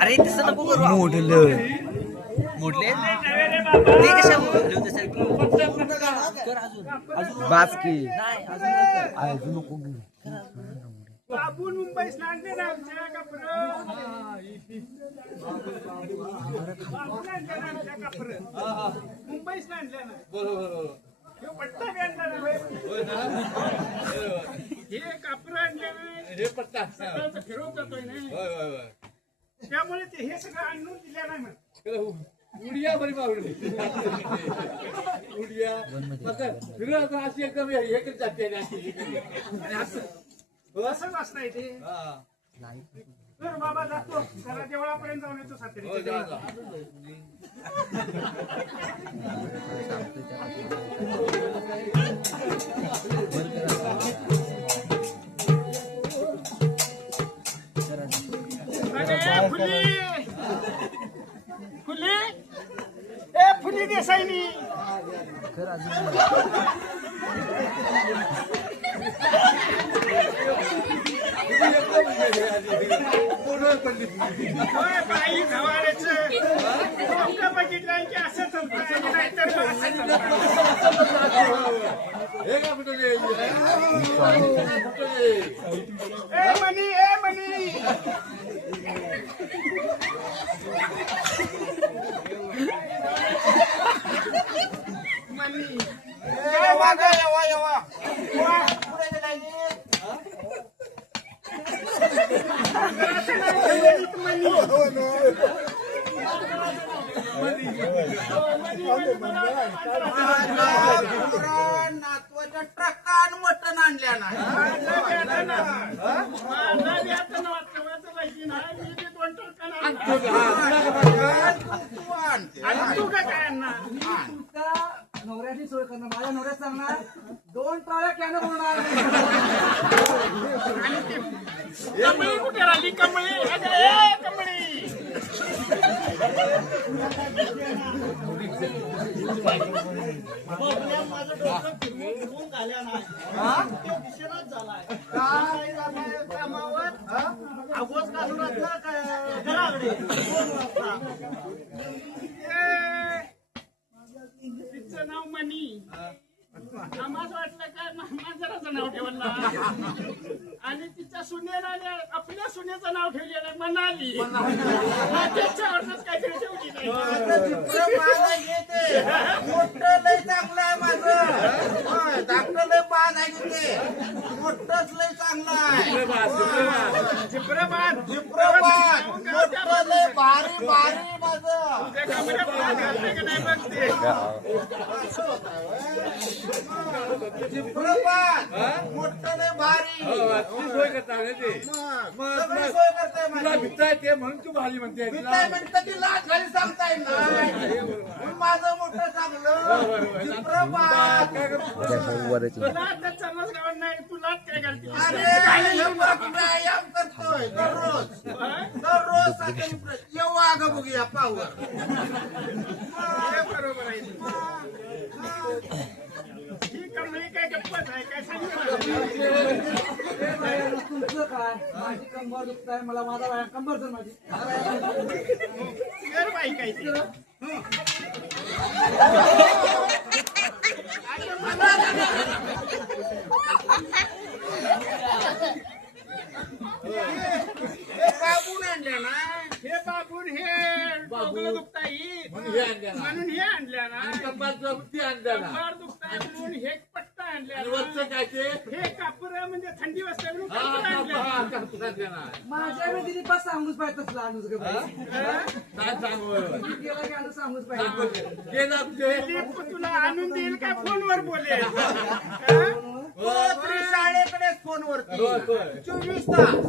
अरे तसं नको करू मोडलं मोडले ते कशा मोडले कर अजून अजून बासकी नाही अजून नको बाबू मुंबई सांगते ना आमच्या कापर मुंबई सांगल्या ना बरोबर पट्टा हे कापर आणले हे पट्टा फिरवत जातोय ना त्यामुळे ते हे सगळं आणून दिल्या नाही मग उडिया बरी मागली उडिया फिरवत अशी एकदम हे करत जाते असंच असतंय ते तर बाबा जातो जरा देवळापर्यंत जाऊन येतो सातारी अरे फुली फुली ए फुली देसाईनी बाई धवाड्याचं बघितलं की असं चलतं नाहीतर ए मनी ए मनी मनी नातवाच्या ट्रकान मटण आणल्या ना तू काय काय नवऱ्याची सोय करणार माझ्या नवऱ्यात सांगणार 2 टाळ्या कॅन बोलणार कमळी कुठे राहिली कमळी ए कमळी माझं डोकं फिरवून झाल्या नाही दिशेलाच झालाय कामावर आगोज काढून घराकडे 2 वाजता तिचं नाव मनी आम्हाला वाटलं काय मांजराचं नाव ठेवलं आणि तिच्या सुनेला आपल्या सुनेचं नाव ठेवलेलं मनाली त्याच्यावरच काहीतरी ठेवली नाही मोठं लय चांगलं आहे माझं धाकटं लय पान आहे ते मोठंच लय चांगलं आहे जिप्रबाद मोठं लय भारी भारी माझं नाही बघते मोठं लय भारी सोय करता सगळी सोय करते तुला भिताय ते म्हणून तू भारी म्हणते म्हणतं ती लाच घाली सांगता येईल ना माझं मोठं चांगलं चित्रपाट तुला आता चमच गावात नाही तुलाच काय घालते अरे व्यायाम करतोय दररोज सकाळी येऊ अगं बघूया पावर बरोबर आहे ही कमळी काय गप्पच आहे काय सांगतो तुमचं काय माझी कंबर दुखत आहे मला माझा कंबर तर माझी बाई काय बाबून आणल्या ना हे बाबून हे डोकं दुखता येईल म्हणून हे आणल्या ना कंबर दुखताय म्हणून हे पट्टा आणल्या हे कापूर म्हणजे थंडी वाजता म्हणून कापूर आणल्या माझ्या दिली पास सांगूच पाहिजे तसला अनुज गेला की अनुज सांगूच पाहिजे तुला आणून देईल काय फोनवर बोलेल शाळेकडेच फोनवरती 24 तास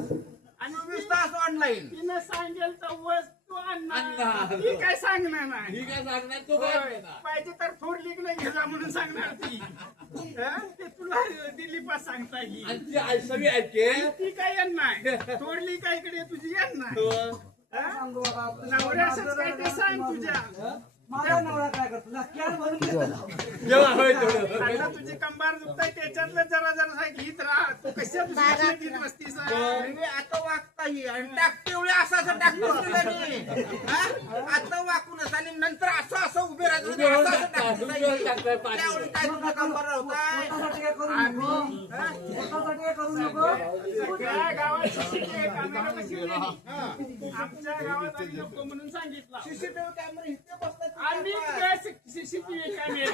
आणि 24 तास ऑनलाईन तिने सांगेल तर वस्तू आणणार ती काय सांगणार नाही पाहिजे तर थोडली नाही घे जा म्हणून सांगणार ती ते तुला दिली पास सांगता येईल ती काय येणार थोडली काय इकडे तुझी येणार नवऱ्याच काय ते सांग तुझ्या माझा नवरा काय करतो ना कॅन भरून देतो. जेव्हा होय तेवढं. आता तुझी कंबार दुखताय त्याच्यातलं जरा जरा गीत राहा तू कशा दुसऱ्याची गीत बसतीस मी आता वागता येईल आणि टाकते एवढे असं टाकतो आता वाकूनच आणि नंतर असं उभे राहतो उभे राहून असं टाकता, उभे राहून टाकताय पाच. त्यावेळी काय तुला कंबर होताय पोटासाठी काय करू नको. पोटासाठी काय करू नको. सगळ्या गावात CCTV कॅमेरा बसवले. आमच्या गावात आम्ही नको म्हणून सांगितलं सीसीटीव्ही कॅमेरे इथे बसतात आम्ही CCTV कॅमेरे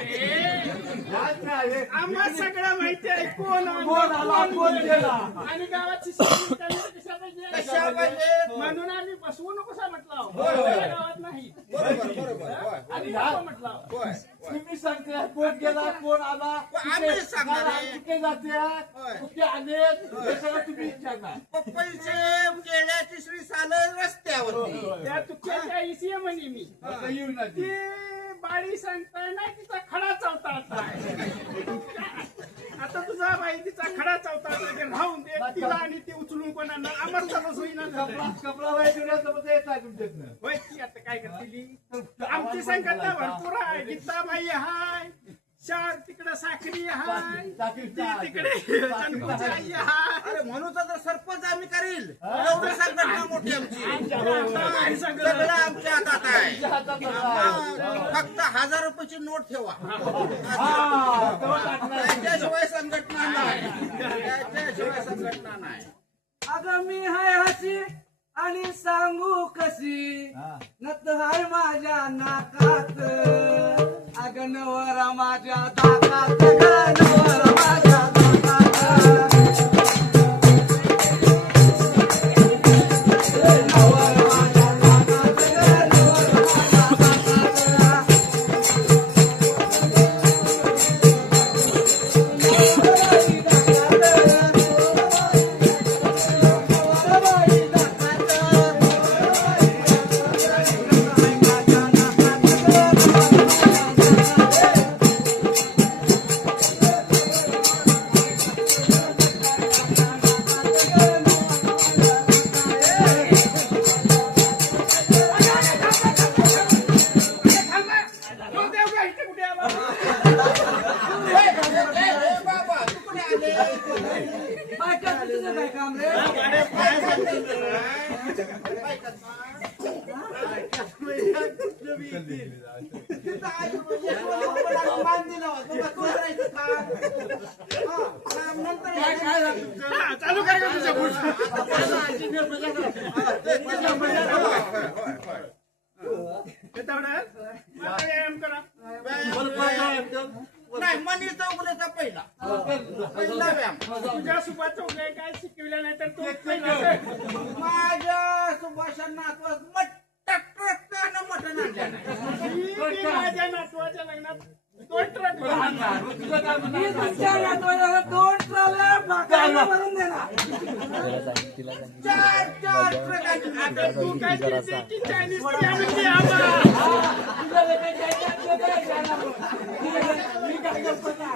आज काय? आम्हाला सगळं माहिती आहे कोण आणलं, कोण आला, कोण गेला. आणि गावात CCTV कॅमेरे कशा कशा पाहिजे पाहिजे म्हणून आम्ही बसवू नको सा म्हटलं होय, होय. गावात नाही बरोबर बरोबर होय आम्ही नको म्हटलं होय तुम्ही सांगताय कोण गेला कोण आला आम्ही कुठे- सांगणार आहे. कुठे जाते होय. कुठे आले हे सगळं तुम्ही विचारणार. पप्पईचे केळ्याची श्री साल रस्त्यावरती त्या तुझ्या ICA म्हणे मी आता येऊन आली. ती बाळी सांगताय ना तिचा खडा चौताळताय आता तुझा बाई तिचा खडा चौताळताय राहून दे तिला आणि ती उचलून कोणाला आम्हाला चालूच होईना कपडा कपडा वाईट होण्याचं येत आहे तुमच्यातनं. होय ती आता काय करतील आमची संकट भरपूर आहे गीताबाई हाय चार तिकडे साखरी हाय साखरी ती तिकडे चंदूची आई हाय अरे म्हणून तर सरपंच आम्ही करील एवढी संघटना मोठी आमची सगळं आमच्या हातात आहे तुमच्या हातात आहे. फक्त 1000 रुपयाची नोट ठेवा हा, तेव्हा टाकणार. त्याच्याशिवाय संघटना नाही त्याच्याशिवाय संघटना नाही अगं मी हाय हसी आणि सांगू कशी नत हाय माझ्या नाकात अगं नवरा माझ्या दातात गं, नवरा माझ्या दातात नवरा माझ्या दातात गं, नवरा कुठे आला बाबा तू कुठे आले काय करतो तुझं काय काम रे तिथं आई मान दिला होता तू करायचं का नंतर हा, चालू काय का तुझ्या पुढचं? हे तेवढं? आता व्यायाम करा नाही मनी चौगुल्याचा पहिला व्यायाम तुझ्या सुपाचं उदय काय शिकविलं नाही तर तू पहिलं माझ्या सुभाषांना नातवास ट्रकनं मटण आणलं नाही मी माझ्या नातवाच्या लग्नात 2 ट्रक भरणार. तुझं काय म्हणणं मी आहे? तुमच्या नातवाला 2 ट्रॉल्या बाकाला भरून देणार 4 ट्रक आता तू काय करते की चायनीज ती आणून दे आम्हाला. मी काय करतो ना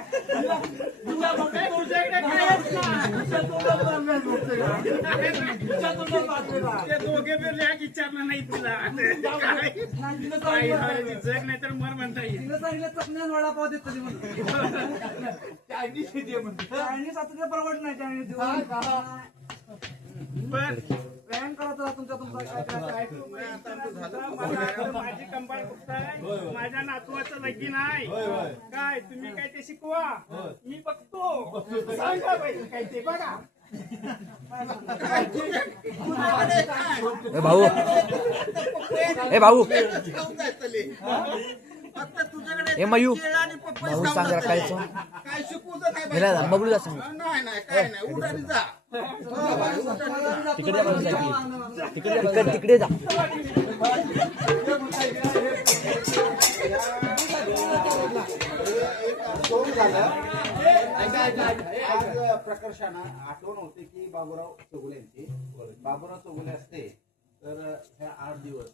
तुझ्याकडे कायच नाही. ते दोघे बिरल्या विचारलं नाही तुला काय? जग नाही तर मर म्हणता येईल तिला सांगितलं चकण्यान वडापाव देत तरी म्हणून चायनीज दे म्हणते. चायनीज आता ते परवडत नाही चायनीज देऊन बर व्यायाम करा तर तुमच्या तुमचा काय माझी कंबर दुखताय माझ्या नातवाचं लगीन आहे काय तुम्ही काय ते शिकवा मी बघतो सांगा पाहिजे काय ते बघा ए भाऊ ए भाऊ फक्त तुझ्याकडे ए मयू केळं आणि पपई भाऊ खाऊन सांग जरा जायचं. काय तो? काय शिकवू तर नाही हिला बाई. बबलू जा सांग नाही नाही काय नाही उठ आणि जा हो, बाई, उठ आणि जा. तिकडे जा तिकडे जा फोन झालं आज प्रकर्षानं आठवण होते की बाबूराव चौगुले यांची बाबूराव चौगुले असते तर ह्या 8 दिवस